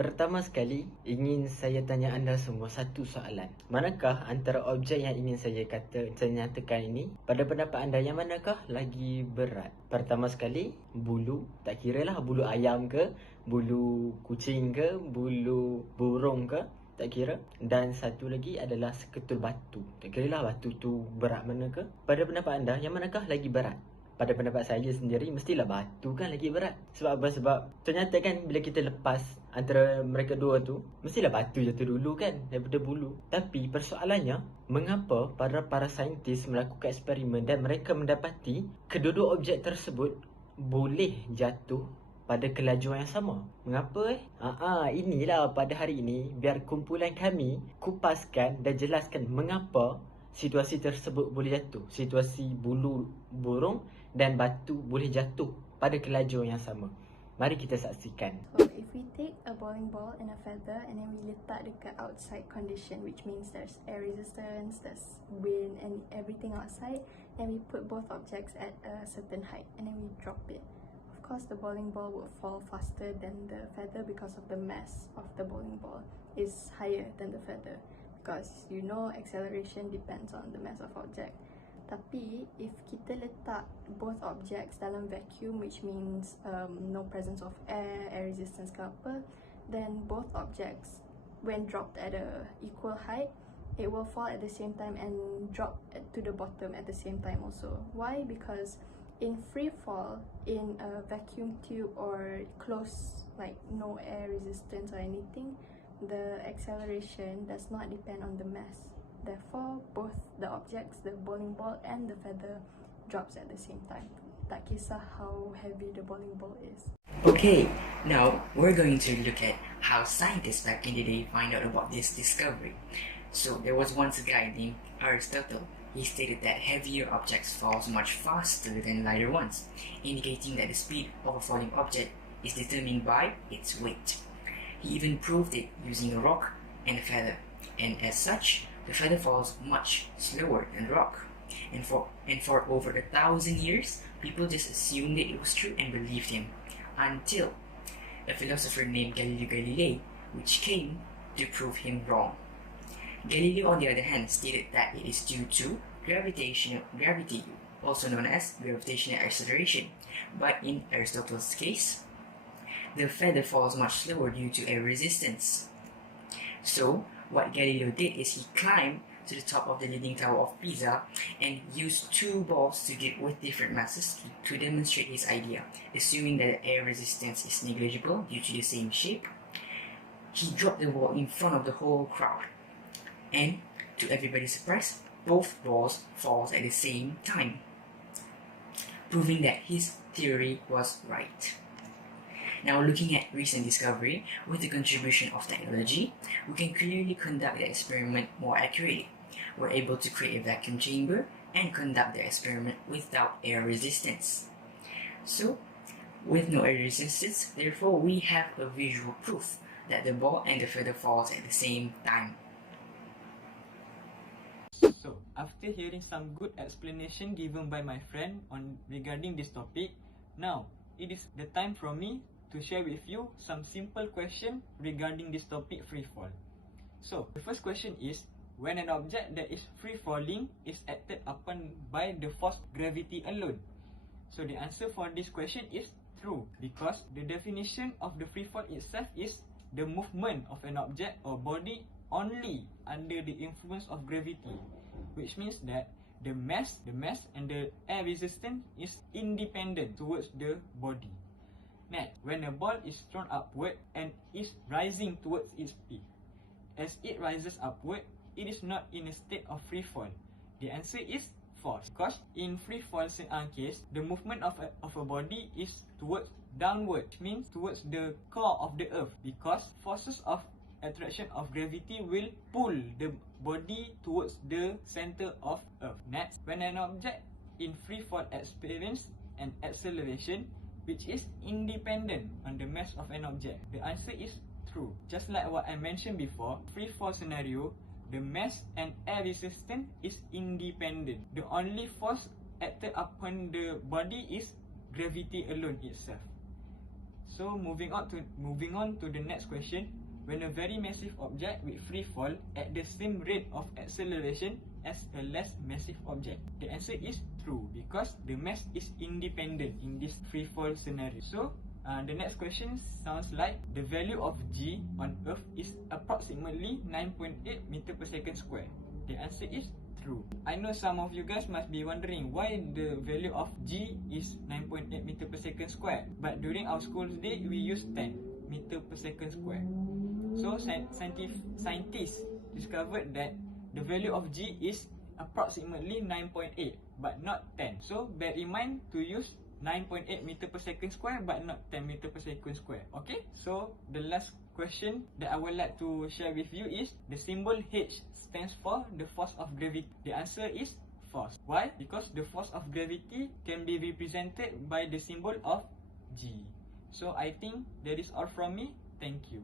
Pertama sekali, ingin saya tanya anda semua satu soalan. Manakah antara objek yang ingin saya nyatakan ini, pada pendapat anda yang manakah lagi berat? Pertama sekali, bulu. Tak kira lah bulu ayam ke, bulu kucing ke, bulu burung ke, tak kira. Dan satu lagi adalah seketul batu. Tak kira lah batu tu berat mana ke. Pada pendapat anda, yang manakah lagi berat? Pada pendapat saya sendiri, mestilah batu kan lagi berat. Sebab apa? Sebab ternyata kan bila kita lepas antara mereka dua tu, mestilah batu jatuh dulu kan daripada bulu. Tapi persoalannya, mengapa para saintis melakukan eksperimen dan mereka mendapati kedua-dua objek tersebut boleh jatuh pada kelajuan yang sama? Mengapa inilah pada hari ini biar kumpulan kami kupaskan dan jelaskan mengapa situasi tersebut boleh jatuh. Situasi bulu burung dan batu boleh jatuh pada kelajuan yang sama. Mari kita saksikan. So if we take a bowling ball and a feather and then we letak dekat outside condition, which means there's air resistance, there's wind and everything outside, and we put both objects at a certain height and then we drop it. Of course, the bowling ball would fall faster than the feather because of the mass of the bowling ball is higher than the feather. Because you know acceleration depends on the mass of object. Tapi if kita letak both objects dalam vacuum, which means no presence of air resistance ke apa, then both objects when dropped at a equal height, it will fall at the same time and drop to the bottom at the same time also. Why? Because in free fall, in a vacuum tube or close, like no air resistance or anything, the acceleration does not depend on the mass. Therefore, both the objects, the bowling ball and the feather, drops at the same time. Tak kisah how heavy the bowling ball is. Okay, now we're going to look at how scientists back in the day find out about this discovery. So there was once a guy named Aristotle. He stated that heavier objects fall much faster than lighter ones, indicating that the speed of a falling object is determined by its weight. He even proved it using a rock and a feather, and as such, the feather falls much slower than the rock. And for over 1,000 years, people just assumed that it was true and believed him, until a philosopher named Galileo Galilei, which came to prove him wrong. Galileo, on the other hand, stated that it is due to gravity, also known as gravitational acceleration. But in Aristotle's case, the feather falls much slower due to air resistance. So, what Galileo did is he climbed to the top of the Leaning Tower of Pisa and used two balls with different masses to demonstrate his idea. Assuming that the air resistance is negligible due to the same shape, he dropped the ball in front of the whole crowd. And, to everybody's surprise, both balls fall at the same time, proving that his theory was right. Now, looking at recent discovery, with the contribution of technology, we can clearly conduct the experiment more accurately. We're able to create a vacuum chamber and conduct the experiment without air resistance. So, with no air resistance, therefore we have a visual proof that the ball and the feather falls at the same time. So, after hearing some good explanation given by my friend regarding this topic, now it is the time for me to share with you some simple question regarding this topic, free fall. So, the first question is, when an object that is free falling is acted upon by the force gravity alone? So, the answer for this question is true, because the definition of the free fall itself is the movement of an object or body only under the influence of gravity, which means that the mass and the air resistance is independent towards the body. Next, when a ball is thrown upward and is rising towards its peak, as it rises upward, it is not in a state of free fall. The answer is false, because in free fall case, the movement of a body is towards downward, which means towards the core of the earth, because forces of attraction of gravity will pull the body towards the center of earth. Next, when an object in free fall experiences an acceleration which is independent on the mass of an object, the answer is true. Just like what I mentioned before, free fall scenario, the mass and air resistance is independent. The only force acted upon the body is gravity alone itself. So moving on to the next question. When a very massive object will free fall at the same rate of acceleration as a less massive object, the answer is true because the mass is independent in this free fall scenario. So the next question sounds like the value of g on Earth is approximately 9.8 meter per second square. The answer is true. I know some of you guys must be wondering why the value of g is 9.8 meter per second square, but during our school's day we use 10 meter per second square. So scientists discovered that the value of g is approximately 9.8 but not 10. So bear in mind to use 9.8 meter per second square but not 10 meter per second square. Okay, so the last question that I would like to share with you is the symbol H stands for the force of gravity. The answer is force. Why? Because the force of gravity can be represented by the symbol of G. So I think that is all from me. Thank you.